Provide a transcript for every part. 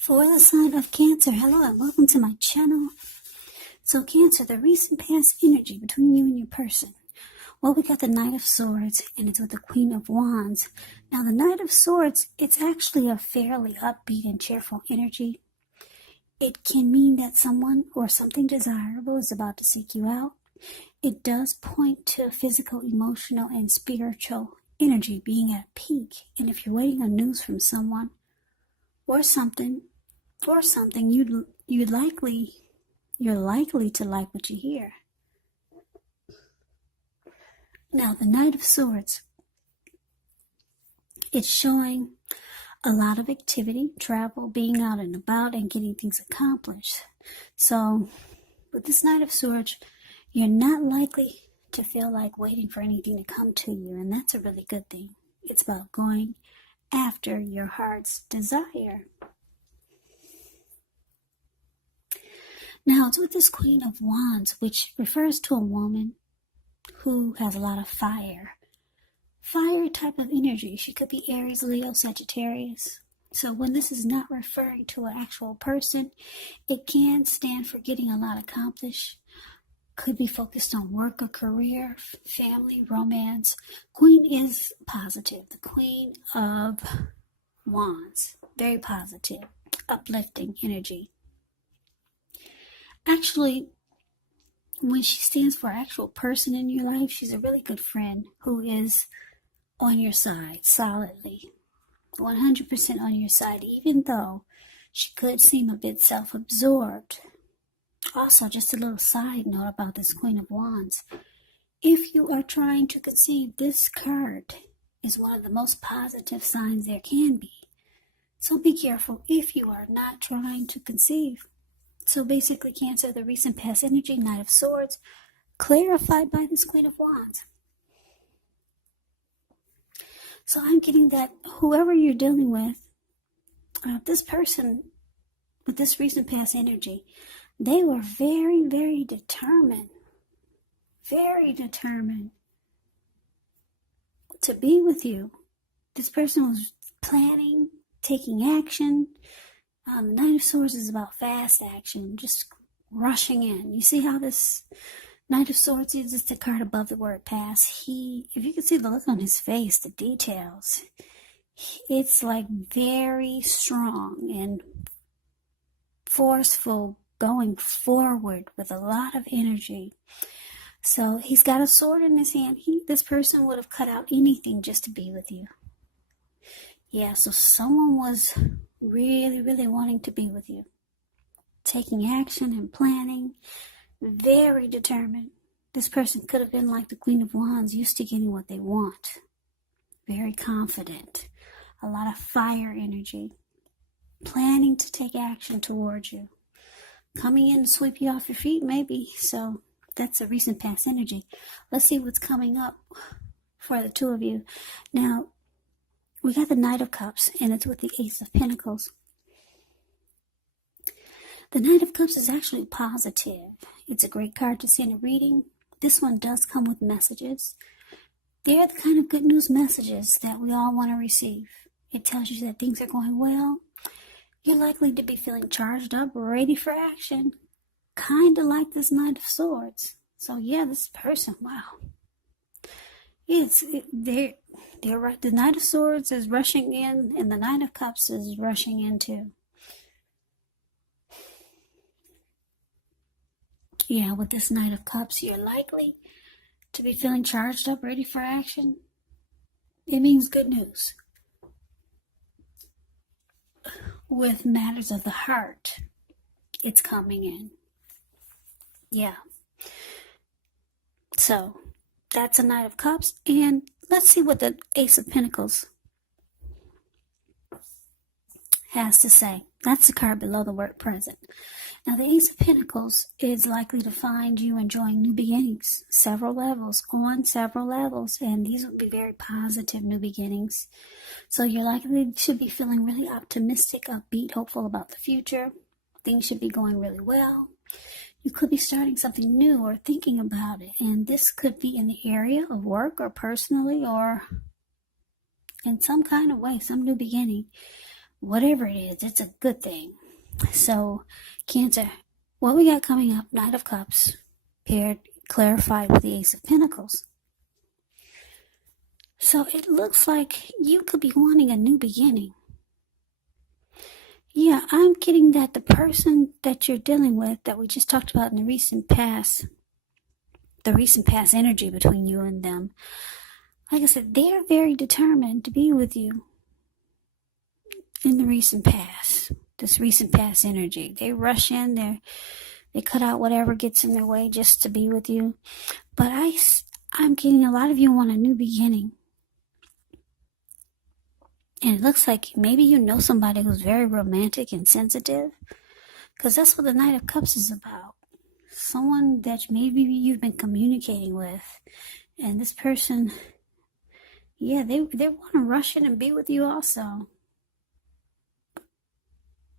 For the sign of Cancer, hello and welcome to my channel. So Cancer, the recent past energy between you and your person. Well, we got the Knight of Swords and it's with the Queen of Wands. Now the Knight of Swords, it's actually a fairly upbeat and cheerful energy. It can mean that someone or something desirable is about to seek you out. It does point to physical, emotional, and spiritual energy being at peak. And if you're waiting on news from someone or something, you're likely to like what you hear. Now, the Knight of Swords, it's showing a lot of activity, travel, being out and about, and getting things accomplished. So, with this Knight of Swords, you're not likely to feel like waiting for anything to come to you, and that's a really good thing. It's about going after your heart's desire. Now, it's with this Queen of Wands, which refers to a woman who has a lot of fire type of energy. She could be Aries, Leo, Sagittarius. So when this is not referring to an actual person, it can stand for getting a lot accomplished. Could be focused on work or career, family, romance. Queen is positive. The Queen of Wands, very positive, uplifting energy. Actually, when she stands for an actual person in your life, she's a really good friend who is on your side solidly, 100% on your side, even though she could seem a bit self-absorbed. Also, just a little side note about this Queen of Wands. If you are trying to conceive, this card is one of the most positive signs there can be. So be careful if you are not trying to conceive. So basically, Cancer, the recent past energy, Knight of Swords, clarified by this Queen of Wands. So I'm getting that whoever you're dealing with, this person with this recent past energy, they were very, very determined to be with you. This person was planning, taking action. The Knight of Swords is about fast action, just rushing in. You see how this Knight of Swords is? It's the card above the word pass. If you can see the look on his face, the details, it's like very strong and forceful, going forward with a lot of energy. So he's got a sword in his hand. This person would have cut out anything just to be with you. Yeah, so someone was really, really wanting to be with you. Taking action and planning. Very determined. This person could have been like the Queen of Wands, used to getting what they want. Very confident. A lot of fire energy. Planning to take action towards you. Coming in to sweep you off your feet, maybe. So that's a recent past energy. Let's see what's coming up for the two of you. Now, we got the Knight of Cups, and it's with the Ace of Pentacles. The Knight of Cups is actually positive. It's a great card to see in a reading. This one does come with messages. They're the kind of good news messages that we all want to receive. It tells you that things are going well. You're likely to be feeling charged up, ready for action. Kind of like this Knight of Swords. So yeah, this person, wow. The Knight of Swords is rushing in, and the Knight of Cups is rushing in too. Yeah, with this Knight of Cups, you're likely to be feeling charged up, ready for action. It means good news. With matters of the heart, it's coming in. Yeah. So, that's a Knight of Cups, and let's see what the Ace of Pentacles has to say. That's the card below the word present. Now, the Ace of Pentacles is likely to find you enjoying new beginnings, on several levels, and these would be very positive new beginnings. So you're likely to be feeling really optimistic, upbeat, hopeful about the future. Things should be going really well. You could be starting something new or thinking about it, and this could be in the area of work or personally or in some kind of way, some new beginning. whatever it is, it's a good thing. So, Cancer, what we got coming up, Knight of Cups, paired, clarified with the Ace of Pentacles. So it looks like you could be wanting a new beginning. Yeah, I'm getting that the person that you're dealing with, that we just talked about in the recent past energy between you and them, like I said, they're very determined to be with you in the recent past. This recent past energy. They rush in, they cut out whatever gets in their way just to be with you. But I'm getting a lot of you want a new beginning. And it looks like maybe you know somebody who's very romantic and sensitive. Because that's what the Knight of Cups is about. Someone that maybe you've been communicating with. And this person, yeah, they want to rush in and be with you also.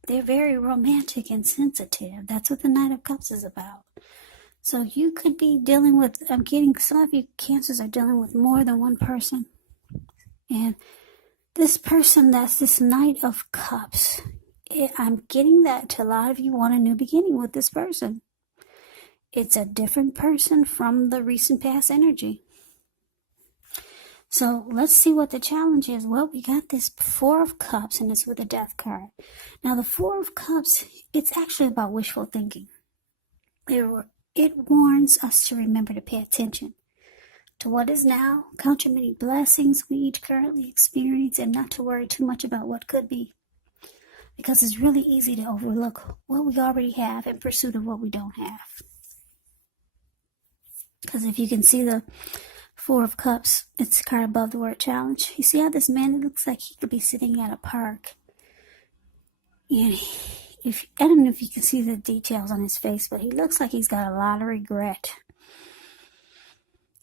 They're very romantic and sensitive. That's what the Knight of Cups is about. So you could be dealing with, I'm getting some of you Cancers are dealing with more than one person. And this person that's this Knight of Cups, I'm getting that to a lot of you want a new beginning with this person. It's a different person from the recent past energy. So let's see what the challenge is. Well, we got this Four of Cups, and it's with a Death card. Now, the Four of Cups, it's actually about wishful thinking. It warns us to remember to pay attention to what is now, count your many blessings we each currently experience, and not to worry too much about what could be. Because it's really easy to overlook what we already have in pursuit of what we don't have. Because if you can see the Four of Cups, it's a card above the word challenge. You see how this man, it looks like he could be sitting at a park. And I don't know if you can see the details on his face, but he looks like he's got a lot of regret.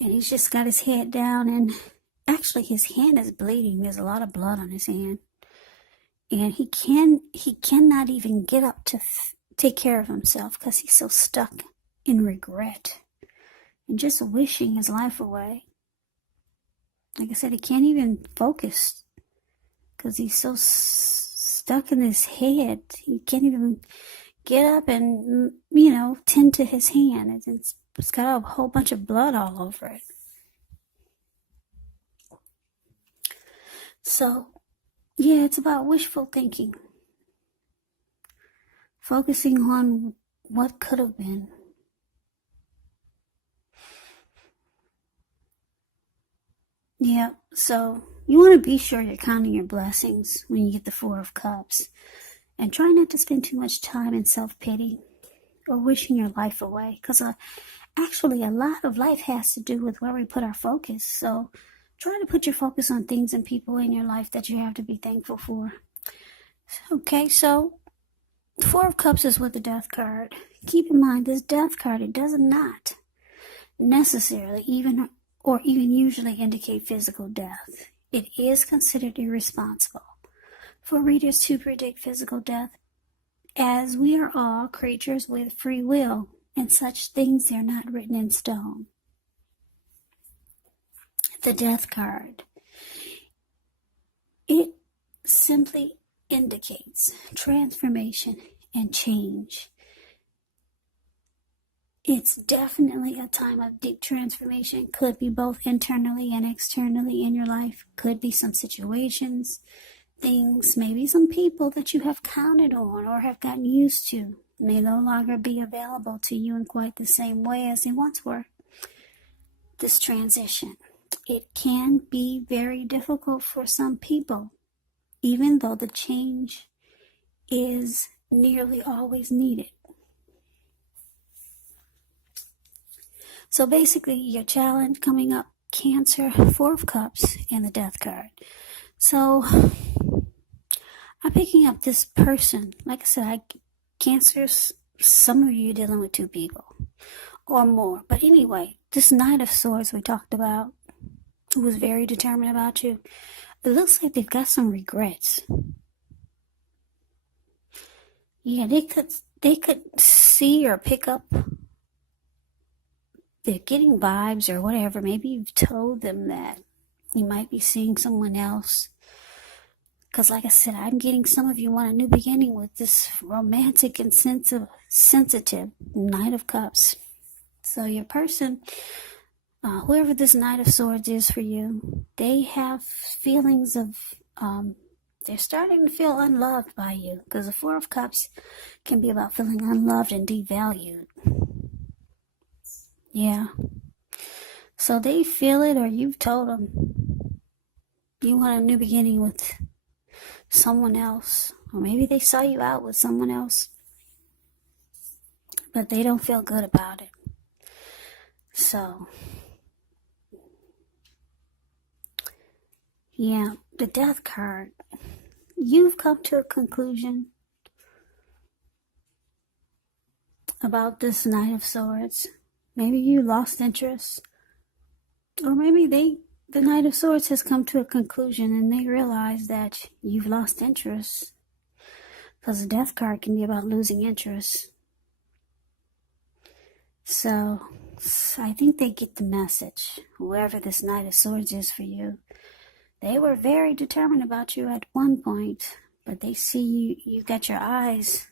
And he's just got his head down, and actually his hand is bleeding. There's a lot of blood on his hand. And he cannot even get up to take care of himself because he's so stuck in regret and just wishing his life away. Like I said, he can't even focus because he's so stuck in his head. He can't even get up and, tend to his hand. It's got a whole bunch of blood all over it. So, yeah, it's about wishful thinking. Focusing on what could have been. Yeah, so you want to be sure you're counting your blessings when you get the Four of Cups. And try not to spend too much time in self-pity or wishing your life away. Because actually, a lot of life has to do with where we put our focus. So try to put your focus on things and people in your life that you have to be thankful for. Okay, so Four of Cups is with the Death card. Keep in mind, this Death card, it does not necessarily even usually indicate physical death. It is considered irresponsible for readers to predict physical death, as we are all creatures with free will, and such things are not written in stone. The Death card, it simply indicates transformation and change. It's definitely a time of deep transformation. Could be both internally and externally in your life. Could be some situations, things, maybe some people that you have counted on or have gotten used to may no longer be available to you in quite the same way as they once were. This transition, it can be very difficult for some people, even though the change is nearly always needed. So basically, your challenge coming up, Cancer, Four of Cups, and the Death card. So I'm picking up this person. Like I said, Cancers, some of you are dealing with two people or more. But anyway, this Knight of Swords we talked about, who was very determined about you, it looks like they've got some regrets. Yeah, they could see or pick up, they're getting vibes or whatever. Maybe you've told them that you might be seeing someone else. Because like I said, I'm getting some of you want a new beginning with this romantic and sensitive Knight of Cups. So your person, whoever this Knight of Swords is for you, they have feelings of, they're starting to feel unloved by you. Because the Four of Cups can be about feeling unloved and devalued. Yeah. So they feel it, or you've told them you want a new beginning with someone else. Or maybe they saw you out with someone else, but they don't feel good about it. So, yeah, the Death card. You've come to a conclusion about this Knight of Swords. Maybe you lost interest. Or maybe the Knight of Swords has come to a conclusion and they realize that you've lost interest. Because the Death card can be about losing interest. So, I think they get the message. Whoever this Knight of Swords is for you. They were very determined about you at one point. But they see you got your eyes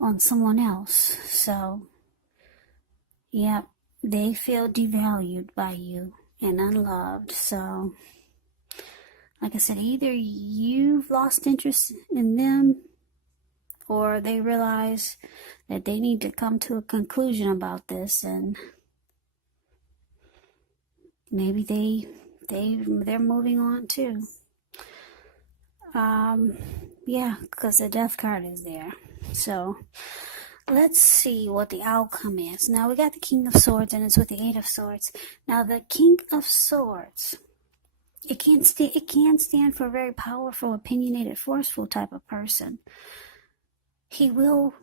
on someone else. So, yeah, they feel devalued by you and unloved. So, like I said, either you've lost interest in them, or they realize that they need to come to a conclusion about this, and maybe they're moving on too. Yeah, because the Death card is there. So let's see what the outcome is. Now we got the King of Swords, and it's with the Eight of Swords. Now the King of Swords, it can stand for a very powerful, opinionated, forceful type of person. He will,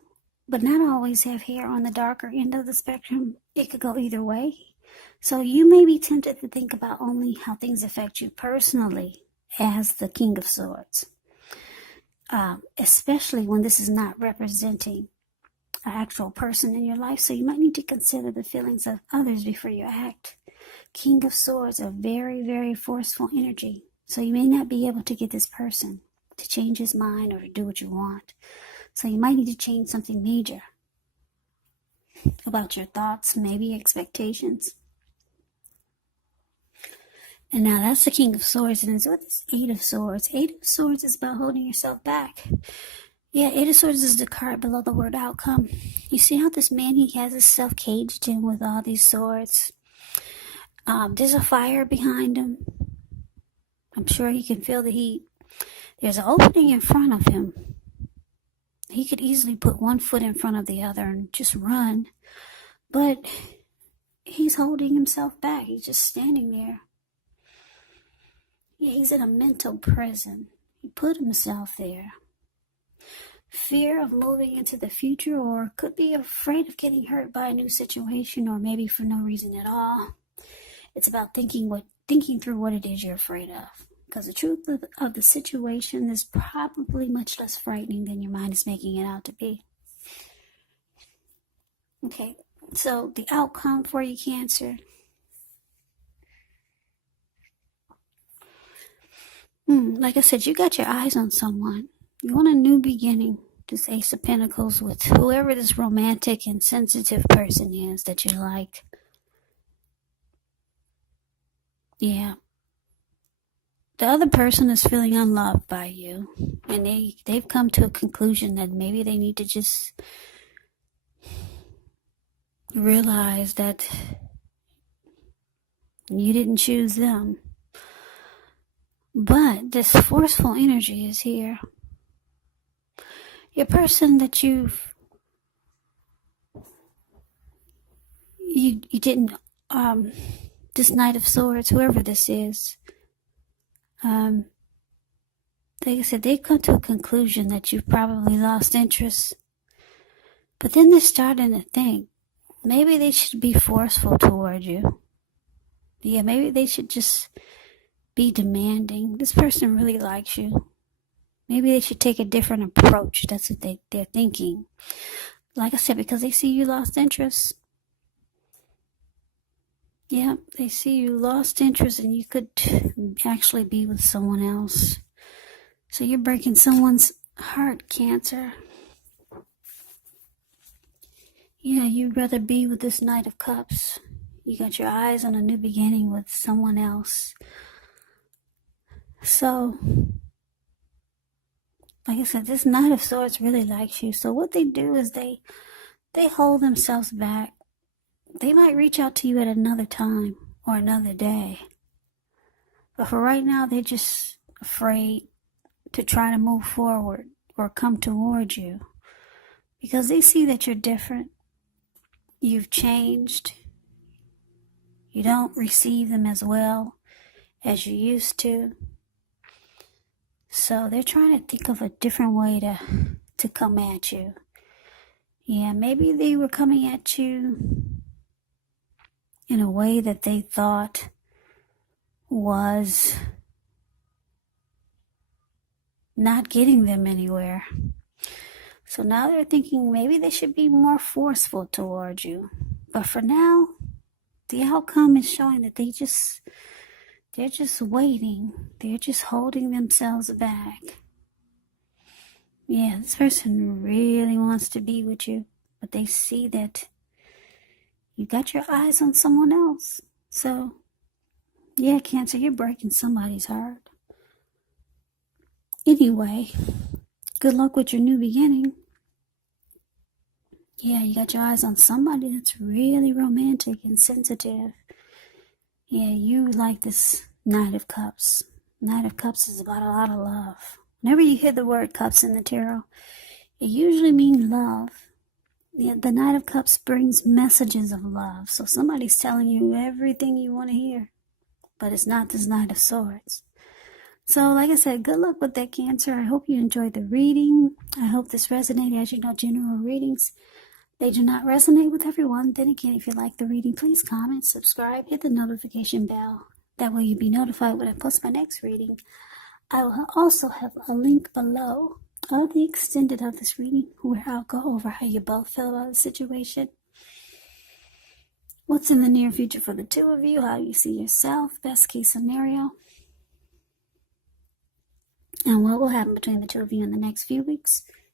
but not always, have hair on the darker end of the spectrum. It could go either way. So you may be tempted to think about only how things affect you personally as the King of Swords. Especially when this is not representing an actual person in your life. So you might need to consider the feelings of others before you act. King of Swords are very, very forceful energy. So you may not be able to get this person to change his mind or to do what you want. So you might need to change something major about your thoughts, maybe expectations. And now that's the King of Swords, and it's with this Eight of Swords. Eight of Swords is about holding yourself back. Yeah, Eight of Swords is the card below the word outcome. You see how this man, he has himself caged in with all these swords. There's a fire behind him. I'm sure he can feel the heat. There's an opening in front of him. He could easily put one foot in front of the other and just run. But he's holding himself back. He's just standing there. Yeah, he's in a mental prison. He put himself there. Fear of moving into the future, or could be afraid of getting hurt by a new situation, or maybe for no reason at all. It's about thinking through what it is you're afraid of. Because the truth of the situation is probably much less frightening than your mind is making it out to be. Okay, so the outcome for you, Cancer. Like I said, you got your eyes on someone. You want a new beginning. This Ace of Pentacles with whoever this romantic and sensitive person is that you like. Yeah. The other person is feeling unloved by you, and they've come to a conclusion that maybe they need to just realize that you didn't choose them. But this forceful energy is here. Your person that you didn't, this Knight of Swords, whoever this is, like I said, they've come to a conclusion that you've probably lost interest. But then they're starting to think, maybe they should be forceful toward you. Yeah, maybe they should just be demanding. This person really likes you. Maybe they should take a different approach. That's what they're thinking. Like I said, because they see you lost interest. Yeah, they see you lost interest and you could actually be with someone else. So you're breaking someone's heart, Cancer. Yeah, you'd rather be with this Knight of Cups. You got your eyes on a new beginning with someone else. So, like I said, this Knight of Swords really likes you. So what they do is they hold themselves back. They might reach out to you at another time or another day. But for right now, they're just afraid to try to move forward or come towards you. Because they see that you're different. You've changed. You don't receive them as well as you used to. So they're trying to think of a different way to come at you. Yeah, maybe they were coming at you in a way that they thought was not getting them anywhere. So now they're thinking maybe they should be more forceful towards you. But for now, the outcome is showing that they're just waiting. They're just holding themselves back. Yeah, this person really wants to be with you, but they see that you got your eyes on someone else. So, yeah, Cancer, you're breaking somebody's heart. Anyway, good luck with your new beginning. Yeah, you got your eyes on somebody that's really romantic and sensitive. Yeah, you like this Knight of Cups. Knight of Cups is about a lot of love. Whenever you hear the word cups in the tarot, it usually means love. The Knight of Cups brings messages of love. So somebody's telling you everything you want to hear. But it's not this Knight of Swords. So like I said, good luck with that, Cancer. I hope you enjoyed the reading. I hope this resonated. As you know, general readings, they do not resonate with everyone. Then again, if you like the reading, please comment, subscribe, hit the notification bell. That way you'll be notified when I post my next reading. I will also have a link below of the extended of this reading where I'll go over how you both feel about the situation. What's in the near future for the two of you, how you see yourself, best case scenario, and what will happen between the two of you in the next few weeks.